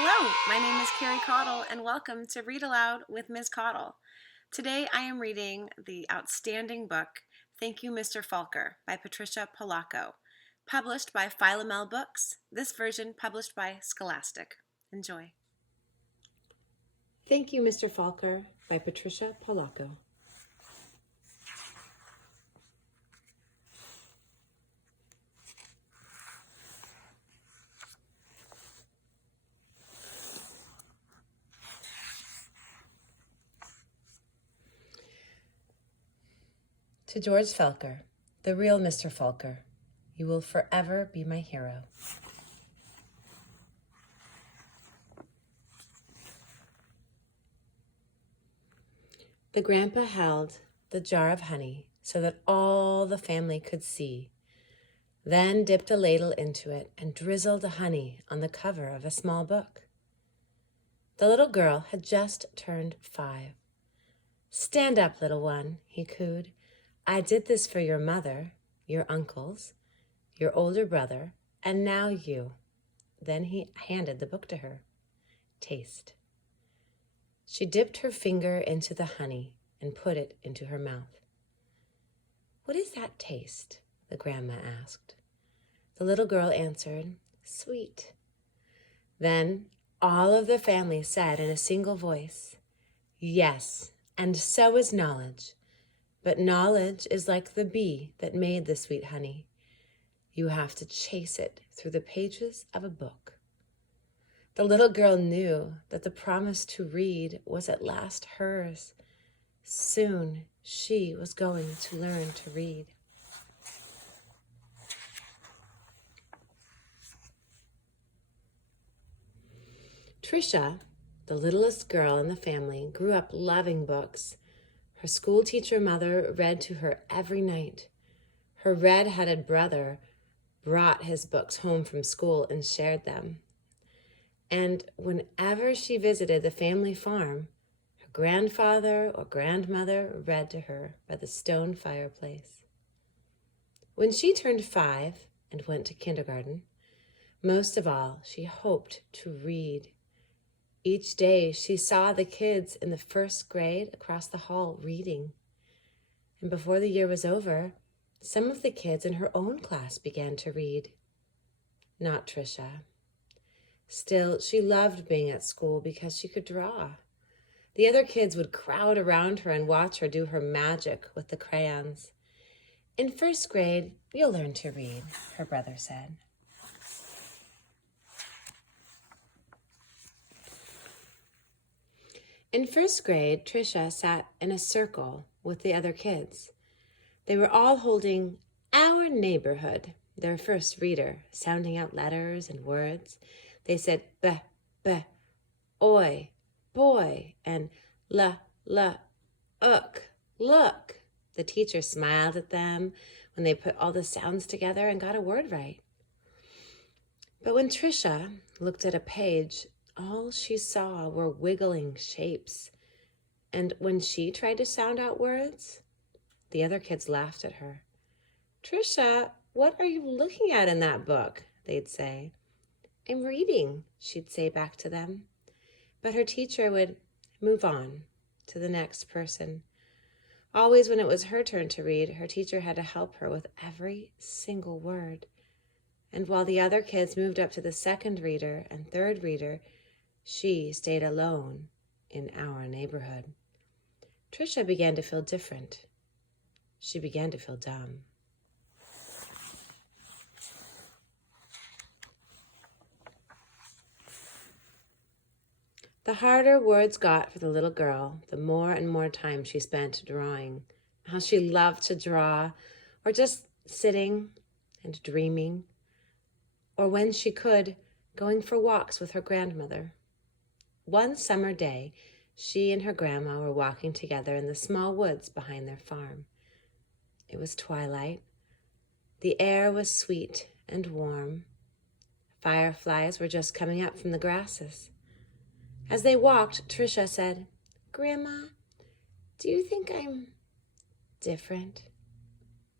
Hello, my name is Carrie Caudle, and welcome to Read Aloud with Ms. Caudle. Today I am reading the outstanding book, Thank You, Mr. Falker, by Patricia Polacco, published by Philomel Books, this version published by Scholastic. Enjoy. Thank You, Mr. Falker, by Patricia Polacco. To George Falker, the real Mr. Falker, you will forever be my hero. The grandpa held the jar of honey so that all the family could see, then dipped a ladle into it and drizzled the honey on the cover of a small book. The little girl had just turned 5. "Stand up, little one," he cooed. "I did this for your mother, your uncles, your older brother, and now you." Then he handed the book to her. "Taste." She dipped her finger into the honey and put it into her mouth. "What is that taste?" the grandma asked. The little girl answered, "Sweet." Then all of the family said in a single voice, "Yes, and so is knowledge. But knowledge is like the bee that made the sweet honey. You have to chase it through the pages of a book." The little girl knew that the promise to read was at last hers. Soon she was going to learn to read. Tricia, the littlest girl in the family, grew up loving books. Her school teacher mother read to her every night. Her red-headed brother brought his books home from school and shared them. And whenever she visited the family farm, her grandfather or grandmother read to her by the stone fireplace. When she turned 5 and went to kindergarten, most of all, she hoped to read. Each day she saw the kids in the first grade across the hall reading. And before the year was over, some of the kids in her own class began to read. Not Tricia. Still, she loved being at school because she could draw. The other kids would crowd around her and watch her do her magic with the crayons. "In first grade, you'll learn to read," her brother said. In first grade, Tricia sat in a circle with the other kids. They were all holding Our Neighborhood, their first reader, sounding out letters and words. They said b, b, oi, boy, and la, ook, look. The teacher smiled at them when they put all the sounds together and got a word right. But when Tricia looked at a page, all she saw were wiggling shapes. And when she tried to sound out words, the other kids laughed at her. "Tricia, what are you looking at in that book?" they'd say. "I'm reading," she'd say back to them. But her teacher would move on to the next person. Always when it was her turn to read, her teacher had to help her with every single word. And while the other kids moved up to the second reader and third reader, she stayed alone in Our Neighborhood. Tricia began to feel different. She began to feel dumb. The harder words got for the little girl, the more and more time she spent drawing. How she loved to draw, or just sitting and dreaming, or when she could, going for walks with her grandmother. One summer day, she and her grandma were walking together in the small woods behind their farm. It was twilight. The air was sweet and warm. Fireflies were just coming up from the grasses. As they walked, Tricia said, "Grandma, do you think I'm different?"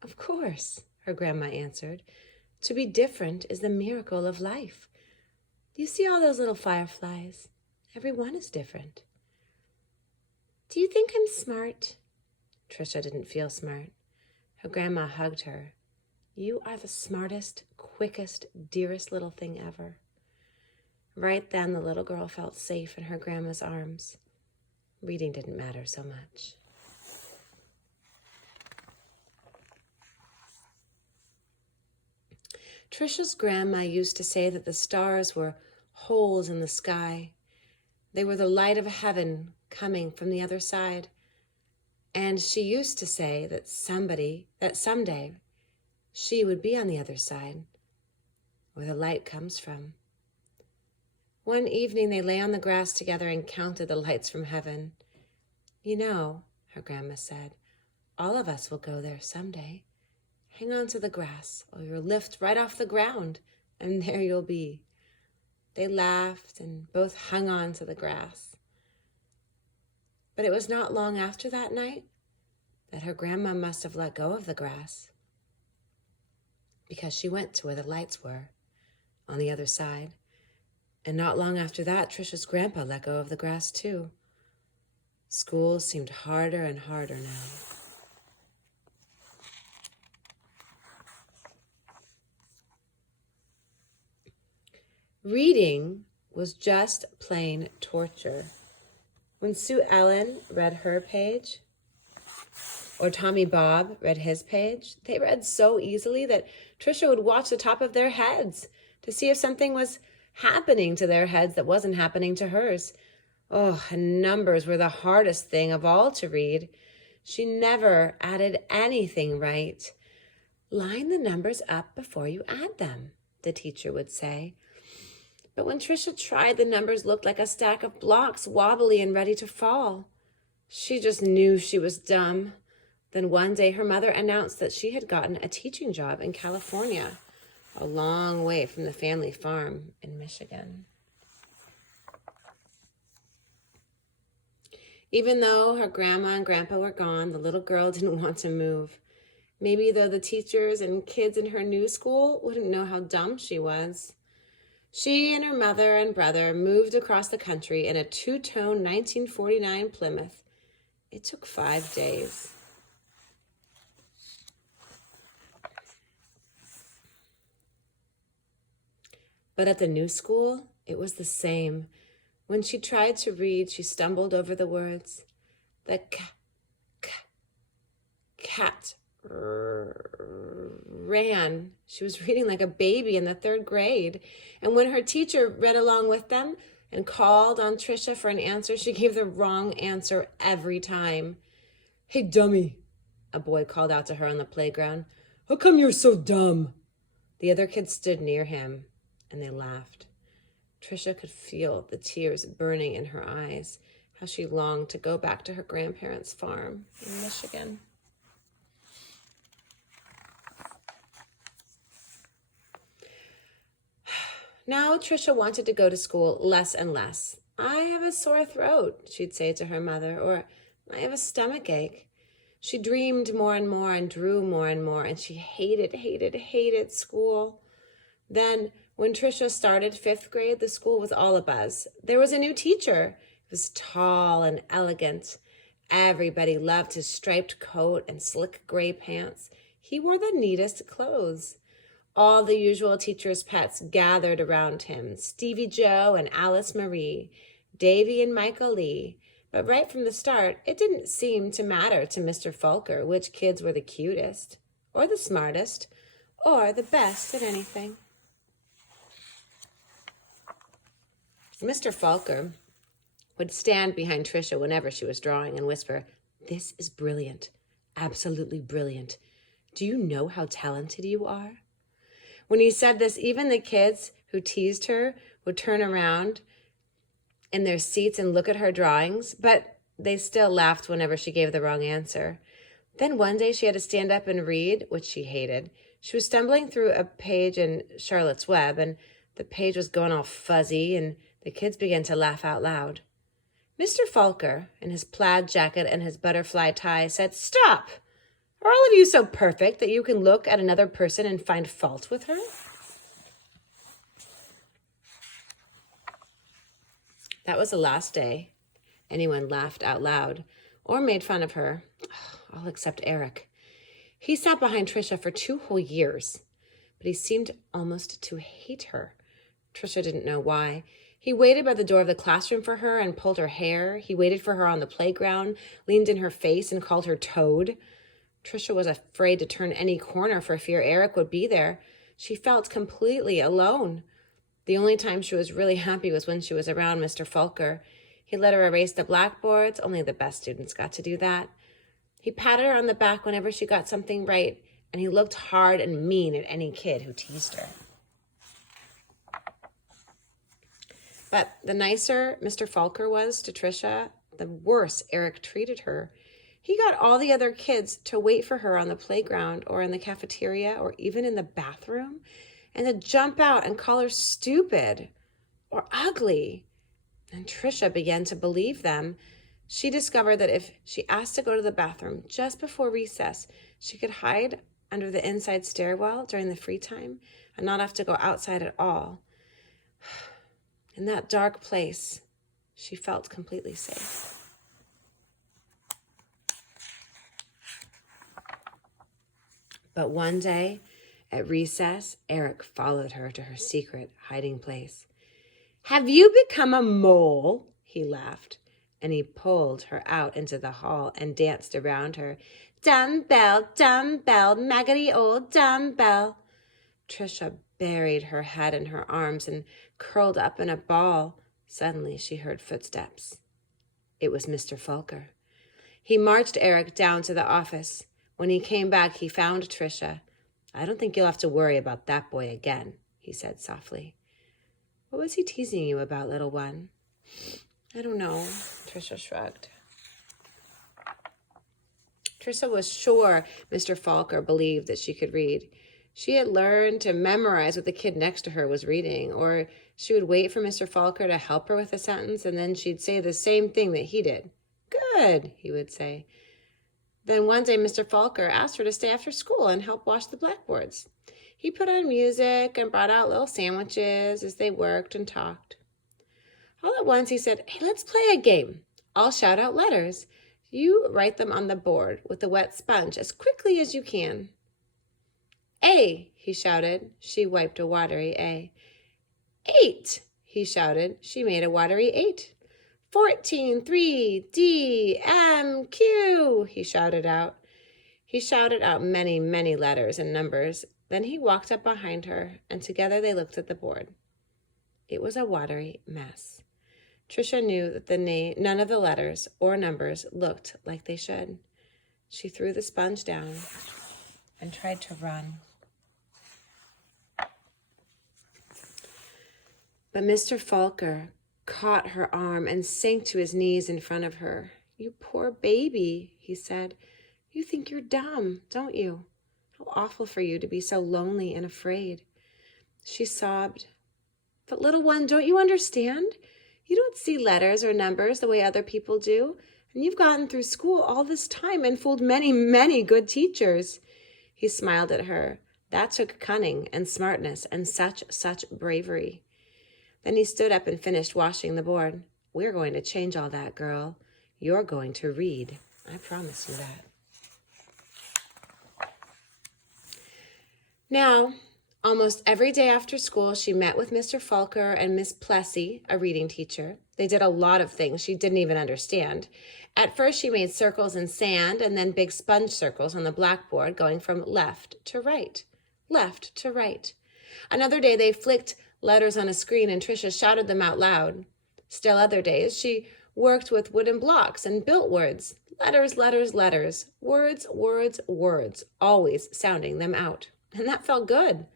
"Of course," her grandma answered. "To be different is the miracle of life. You see all those little fireflies? Every one is different. Do you think I'm smart? Tricia didn't feel smart. Her grandma hugged her. You are the smartest, quickest, dearest little thing ever. Right then, the little girl felt safe in her grandma's arms. Reading didn't matter so much. Tricia's grandma used to say that the stars were holes in the sky. They were the light of heaven coming from the other side. And she used to say that someday she would be on the other side, where the light comes from. One evening they lay on the grass together and counted the lights from heaven. You know, her grandma said, all of us will go there someday. Hang on to the grass, or you'll lift right off the ground, and there you'll be. They laughed and both hung on to the grass. But it was not long after that night that her grandma must have let go of the grass, because she went to where the lights were, on the other side. And not long after that, Tricia's grandpa let go of the grass too. School seemed harder and harder now. Reading was just plain torture. When Sue Ellen read her page, or Tommy Bob read his page, they read so easily that Tricia would watch the top of their heads to see if something was happening to their heads that wasn't happening to hers. Oh, and numbers were the hardest thing of all to read. She never added anything right. Line the numbers up before you add them, the teacher would say. But when Tricia tried, the numbers looked like a stack of blocks, wobbly and ready to fall. She just knew she was dumb. Then one day her mother announced that she had gotten a teaching job in California, a long way from the family farm in Michigan. Even though her grandma and grandpa were gone, the little girl didn't want to move. Maybe though the teachers and kids in her new school wouldn't know how dumb she was. She and her mother and brother moved across the country in a two-tone 1949 Plymouth. It took 5 days. But at the new school, it was the same. When she tried to read, she stumbled over the words. The cat ran. She was reading like a baby in the 3rd grade. And when her teacher read along with them and called on Tricia for an answer, she gave the wrong answer every time. Hey, dummy, a boy called out to her on the playground. How come you're so dumb? The other kids stood near him and they laughed. Tricia could feel the tears burning in her eyes, how she longed to go back to her grandparents' farm in Michigan. Now Tricia wanted to go to school less and less. I have a sore throat, she'd say to her mother, or I have a stomach ache. She dreamed more and more and drew more and more, and she hated school. Then, when Tricia started 5th grade, the school was all abuzz. There was a new teacher. He was tall and elegant. Everybody loved his striped coat and slick gray pants. He wore the neatest clothes. All the usual teachers' pets gathered around him, Stevie Joe and Alice Marie, Davy and Michael Lee. But right from the start, it didn't seem to matter to Mr. Falker which kids were the cutest, or the smartest, or the best at anything. Mr. Falker would stand behind Tricia whenever she was drawing and whisper, "This is brilliant, absolutely brilliant. Do you know how talented you are?" When he said this, even the kids who teased her would turn around in their seats and look at her drawings, but they still laughed whenever she gave the wrong answer. Then one day she had to stand up and read, which she hated. She was stumbling through a page in Charlotte's Web, and the page was going all fuzzy, and the kids began to laugh out loud. Mr. Falker, in his plaid jacket and his butterfly tie, said, "Stop! Are all of you so perfect that you can look at another person and find fault with her?" That was the last day anyone laughed out loud or made fun of her, all except Eric. He sat behind Tricia for 2 whole years, but he seemed almost to hate her. Tricia didn't know why. He waited by the door of the classroom for her and pulled her hair. He waited for her on the playground, leaned in her face and called her Toad. Tricia was afraid to turn any corner for fear Eric would be there. She felt completely alone. The only time she was really happy was when she was around Mr. Falker. He let her erase the blackboards. Only the best students got to do that. He patted her on the back whenever she got something right, and he looked hard and mean at any kid who teased her. But the nicer Mr. Falker was to Tricia, the worse Eric treated her. He got all the other kids to wait for her on the playground or in the cafeteria or even in the bathroom, and to jump out and call her stupid or ugly. And Tricia began to believe them. She discovered that if she asked to go to the bathroom just before recess, she could hide under the inside stairwell during the free time and not have to go outside at all. In that dark place, she felt completely safe. But one day, at recess, Eric followed her to her secret hiding place. "Have you become a mole?" he laughed, and he pulled her out into the hall and danced around her. "Dumbbell, dumbbell, maggoty old dumbbell." Tricia buried her head in her arms and curled up in a ball. Suddenly she heard footsteps. It was Mr. Falker. He marched Eric down to the office. When he came back, he found Tricia. "I don't think you'll have to worry about that boy again," he said softly. "What was he teasing you about, little one?" "I don't know," Tricia shrugged. Tricia was sure Mr. Falker believed that she could read. She had learned to memorize what the kid next to her was reading, or she would wait for Mr. Falker to help her with a sentence, and then she'd say the same thing that he did. "Good," he would say. Then one day Mr. Falker asked her to stay after school and help wash the blackboards. He put on music and brought out little sandwiches as they worked and talked. All at once he said, "Hey, let's play a game. I'll shout out letters. You write them on the board with a wet sponge as quickly as you can." "A," he shouted. She wiped a watery A. "8," he shouted. She made a watery 8. 14, 3, D, M, Q, he shouted out. He shouted out many, many letters and numbers. Then he walked up behind her, and together they looked at the board. It was a watery mess. Tricia knew that none of the letters or numbers looked like they should. She threw the sponge down and tried to run. But Mr. Falker caught her arm and sank to his knees in front of her. "You poor baby," he said. "You think you're dumb, don't you? How awful for you to be so lonely and afraid." She sobbed. "But little one, don't you understand? You don't see letters or numbers the way other people do, and you've gotten through school all this time and fooled many, many good teachers." He smiled at her. That took cunning and smartness and such bravery. Then he stood up and finished washing the board. "We're going to change all that, girl. You're going to read. I promise you that." Now, almost every day after school, she met with Mr. Falker and Miss Plessy, a reading teacher. They did a lot of things she didn't even understand. At first, she made circles in sand and then big sponge circles on the blackboard, going from left to right, left to right. Another day, they flicked letters on a screen and Tricia shouted them out loud. Still other days, she worked with wooden blocks and built words. Letters, letters, letters. Words, words, words. Always sounding them out. And that felt good.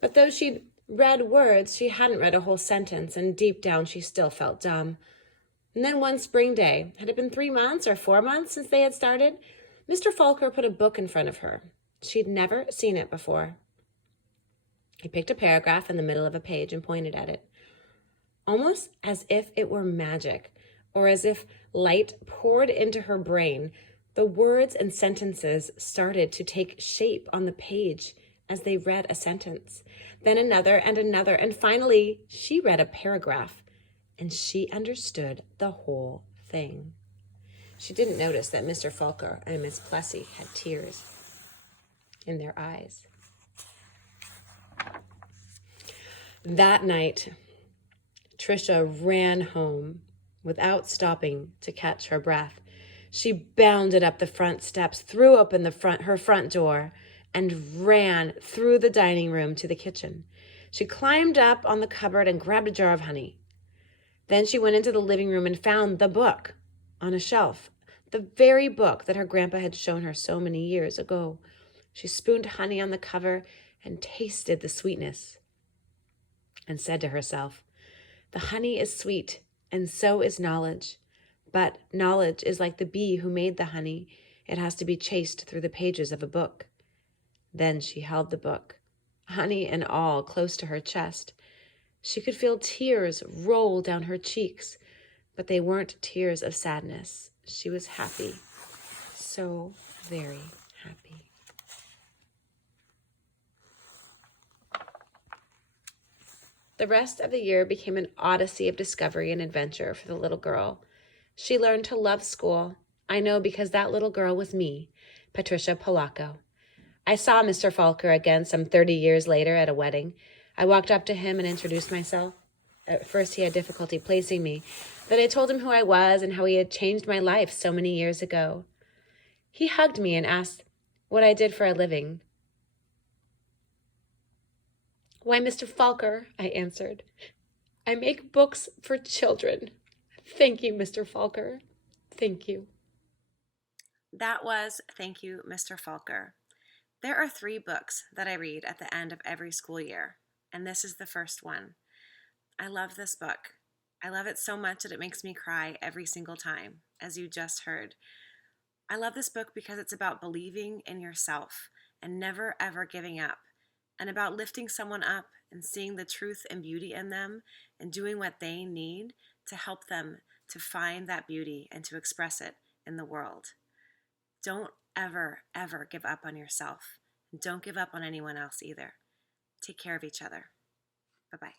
But though she'd read words, she hadn't read a whole sentence, and deep down she still felt dumb. And then one spring day, had it been 3 months or 4 months since they had started, Mr. Falker put a book in front of her. She'd never seen it before. He picked a paragraph in the middle of a page and pointed at it. Almost as if it were magic, or as if light poured into her brain, the words and sentences started to take shape on the page as they read a sentence, then another and another, and finally she read a paragraph. and she understood the whole thing. She didn't notice that Mr. Falker and Miss Plessy had tears in their eyes. That night, Tricia ran home without stopping to catch her breath. She bounded up the front steps, threw open her front door, and ran through the dining room to the kitchen. She climbed up on the cupboard and grabbed a jar of honey. Then she went into the living room and found the book on a shelf, the very book that her grandpa had shown her so many years ago. She spooned honey on the cover and tasted the sweetness and said to herself, "The honey is sweet, and so is knowledge. But knowledge is like the bee who made the honey. It has to be chased through the pages of a book." Then she held the book, honey and all, close to her chest. She could feel tears roll down her cheeks, but they weren't tears of sadness. She was happy, so very happy. The rest of the year became an odyssey of discovery and adventure for the little girl. She learned to love school. I know because that little girl was me, Patricia Polacco. I saw Mr. Falker again some 30 years later at a wedding. I walked up to him and introduced myself. At first he had difficulty placing me, but I told him who I was and how he had changed my life so many years ago. He hugged me and asked what I did for a living. "Why, Mr. Falker," I answered, "I make books for children." Thank you, Mr. Falker. Thank you. That was Thank You, Mr. Falker. There are 3 books that I read at the end of every school year, and this is the first one. I love this book. I love it so much that it makes me cry every single time, as you just heard. I love this book because it's about believing in yourself and never ever giving up, and about lifting someone up and seeing the truth and beauty in them and doing what they need to help them to find that beauty and to express it in the world. Don't ever, ever give up on yourself. And don't give up on anyone else either. Take care of each other. Bye-bye.